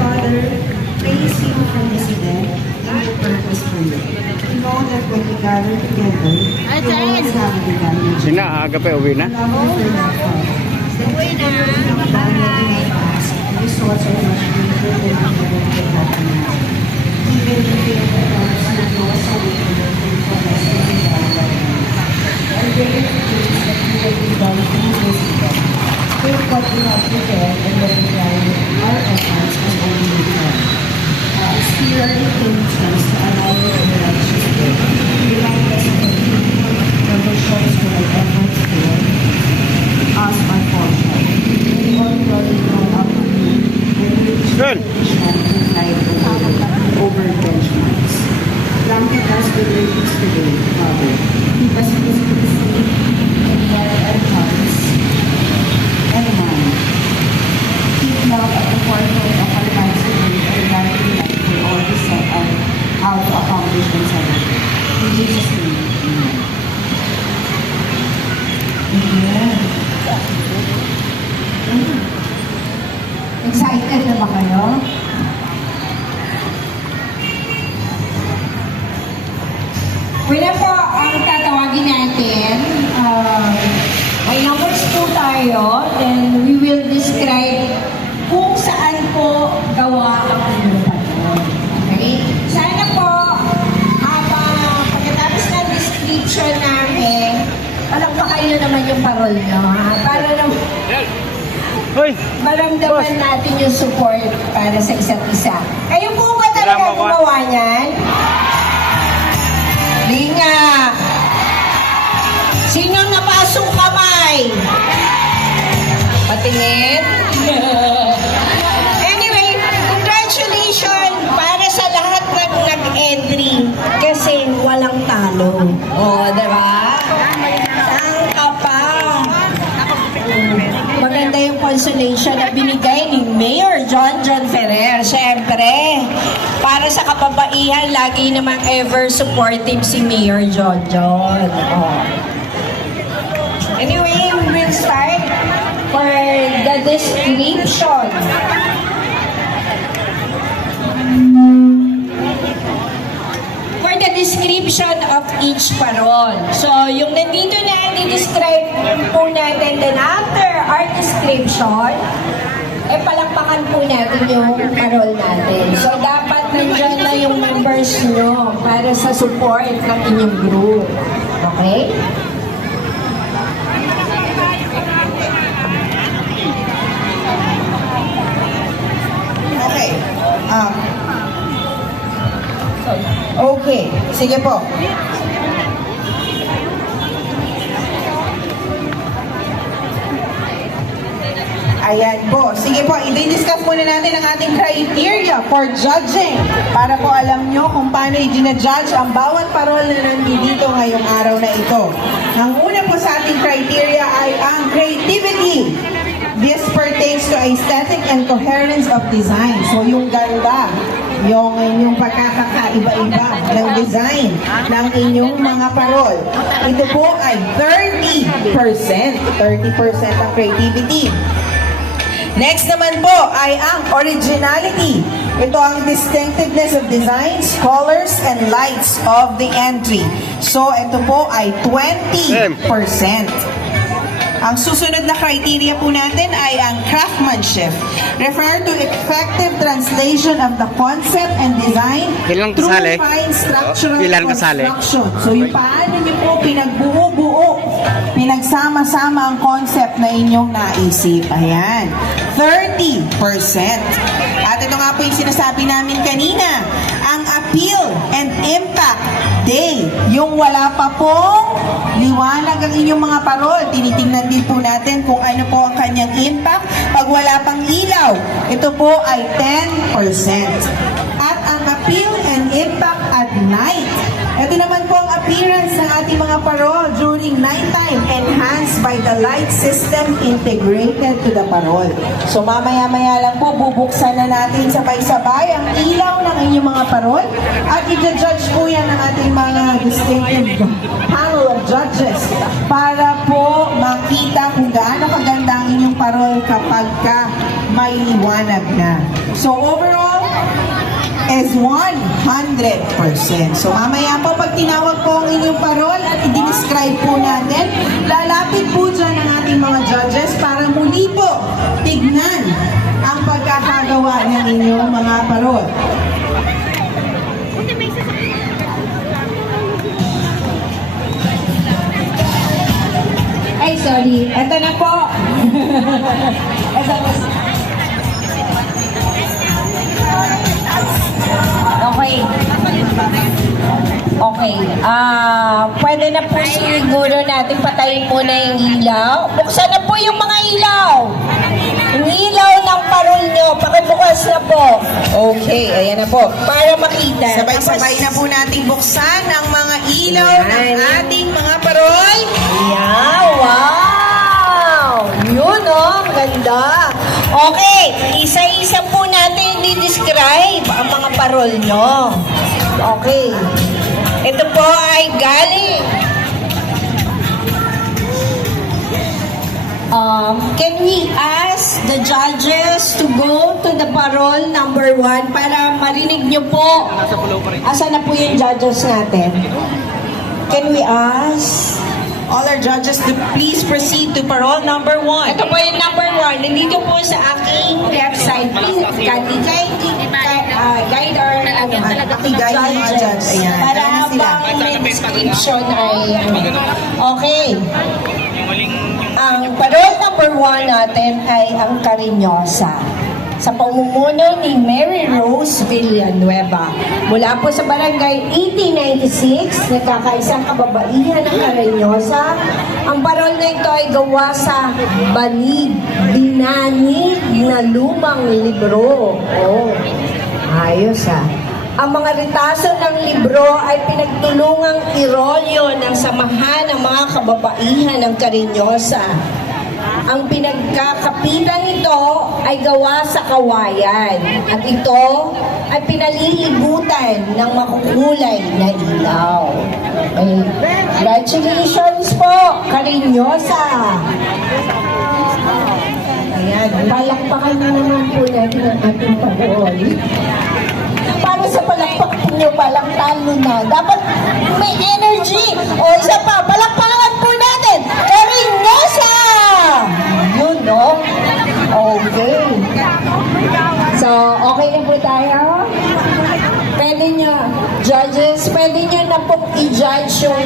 Father, praise you for this event and your purpose for it. We know that when we gather together, you always have a divine agenda. Sina, aga pa uwi na? Love you for that, Father. Uwi na. Results are much greater than we ever could have imagined. Even if we have the promise to know us away from the things of us that we have right now. I pray that you will be done through this event. Take what we have prepared and let it guide our efforts as only we can. Steer our intentions to align with the righteous way. Remind us of the people, the visions for our efforts for us our portion. We all glory come up to you and we reach the over benchmarks. Blanket us with your peace today, Father. Keep us peacefully in our hearts and mind. Keep love at the forefront of our lives today and guiding life for all we set out to accomplish in Sunday. In Jesus' name, amen. Amen. Excited na ba kayo? Una po, ang tatawagin natin, may numbers po tayo, then we will describe kung saan po gawa ang inyong patrol. Okay? Sana po, pagkatapos ng description namin, palakpakan nyo naman yung parol nyo, ha? Para naman maramdaman natin yung support para sa isa't isa. Kayo po ba talaga gumawa niyan? Linga! Sinong napasong kamay? Patingin? Anyway, congratulations para sa lahat ng nag-entry kasi walang talo. O, diba? Ang kapang. Maganda yung consolation na binigay ni Mayor John Ferrer. Siyempre, para sa kababaihan, lagi namang ever supportive si Mayor John. Oh. Anyway, we will start for the description. For the description of each parol. So, yung nandito na, i-describe po natin. Then after our description, palakpakan po natin yung parol natin. So, dapat nandiyan na yung members nyo para sa support ng inyong group. Okay? Okay. Okay. Sige po. Ayan po. Sige po, i-discuss muna natin ang ating criteria for judging para po alam nyo kung paano i-judge ang bawat parol na nandito ngayong araw na ito. Ang una po sa ating criteria ay ang creativity. This pertains to aesthetic and coherence of design. So yung ganda, yung inyong pagkakaiba-iba ng design ng inyong mga parol. Ito po ay 30%. 30% ang creativity. Next naman po ay ang originality. Ito ang distinctiveness of designs, colors, and lights of the entry. So, ito po ay 20%. Ang susunod na criteria po natin ay ang craftsmanship. Refer to effective translation of the concept and design through fine structural construction. So, yung paano niyo po pinagbuo-buo, pinagsama-sama ang concept na inyong naisip. Ayan. 30%. At ito nga po yung sinasabi namin kanina, ang appeal and impact day. Yung wala pa pong liwanag ang inyong mga parol. Tinitingnan din po natin kung ano po ang kanyang impact. Pag wala pang ilaw, ito po ay 10%. At ang appeal and impact at night. Ito naman po ang appearance ng ating mga parol during nighttime, enhanced by the light system integrated to the parol. So mamaya-maya lang po, bubuksan na natin sabay-sabay ang ilaw ng inyong mga parol at i-judge po yan ng ating mga distinctive panel of judges para po makita kung gaano kaganda ang inyong parol kapag ka may liwanag na. So overall, is 100%. So mamaya po, pag tinawag po ang inyong parol at i-describe po natin, lalapit po dyan ang ating mga judges para muli po tignan ang pagkakagawa ng inyong mga parol. Ay, sorry. Ito na po. Ito po. Okay. Okay. Pwede na po siguro natin patayin muna yung ilaw. Buksan na po yung mga ilaw. Yung ilaw ng parol nyo. Pakibukas na po. Okay, ayan na po. Para makita. Sabay-sabay na po nating buksan ang mga ilaw ng ating mga parol. Yeah, wow! Yun, oh, ganda. Okay, isa-isa po natin i-describe ang mga parol nyo. Okay. Ito po ay galing. Can we ask the judges to go to the parol number 1 para marinig nyo po? Asa na po yung judges natin? Can we ask? All our judges to please proceed to parol number 1. Ito po yung number 1. Nandito po sa aking left side. Please, guide our Pakiguide yung mga judges. Ayan. para Ayan sila. habang may description ay okay. Ang parol number 1 natin ay ang Cariñosa. Sa pamumuno ni Mary Rose Villanueva. Mula po sa barangay 1896, nagkakaisang kababaihan ng Cariñosa. Ang parol na ito ay gawa sa binanid na lumang libro. Oh, ayos ah. Ang mga retaso ng libro ay pinagtulungang irolyo ng samahan ng mga kababaihan ng Cariñosa. Ang pinagkakapitan nito ay gawa sa kawayan at ito ay pinalilibutan ng makukulay na ilaw. Okay. Congratulations po, Cariñosa! Ayan, palakpakan na naman po natin ang ating parol. Para sa palakpak nyo, palang talo na. Dapat may energy. O isa pa, palakpakan po natin. Cariñosa! Yun, no? Okay. So, okay na po tayo? Pwede nyo, judges, pwede nyo na po i-judge yung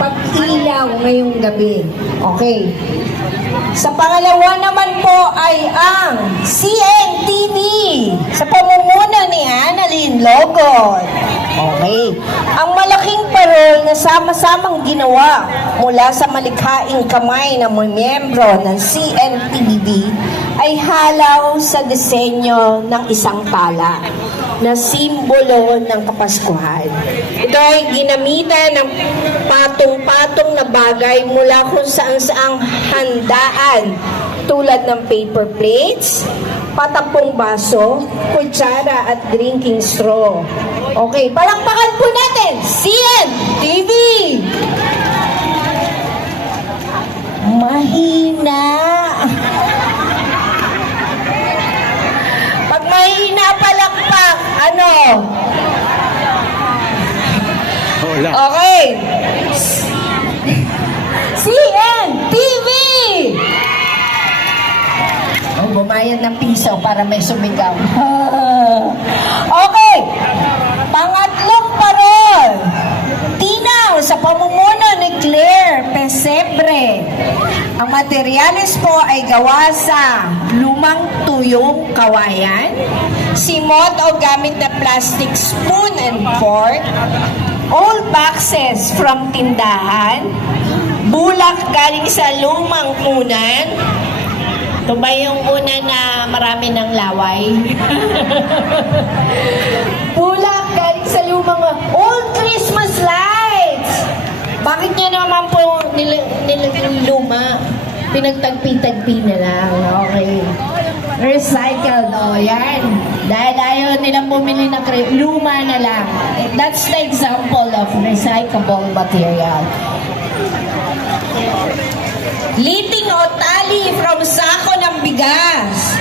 pag-ilaw ngayong gabi. Okay. Sa pangalawa naman po ay ang CNTV sa pamumuno ni Annalyn Logon. Okay. Ang malaking parol na sama-samang ginawa mula sa malikhaing kamay ng mga miyembro ng CNTV ay halaw sa disenyo ng isang tala na simbolo ng Kapaskuhan. Ito ay ginamitan ng patong-patong na bagay mula kung saan-saang handaan tulad ng paper plates, patapong baso, kutsara at drinking straw. Okay, palakpakan po natin, CNTV! Mahina. Pag mahina palakpak, ano? Okay. CNTV! Oh, bumayad ng piso para may sumigaw. Okay. Pangatlong parol. Tinaw sa pamumuno ni Claire Pesebre. Ang materyales po ay gawa sa lumang tuyong kawayan, simot o gamit na plastic spoon and fork, old boxes from tindahan, bulak galing sa lumang unan. Ito ba yung unan na marami ng laway? Bulak galing sa lumang old Christmas lights. Bakit nyo naman po nilaging luma? Pinagtagpi-tagpi na lang. Okay. Recycled. O, yan. Dahil ayaw nilang bumili ng luma na lang. That's the example of recyclable material. Liting o tali from sako ng bigas.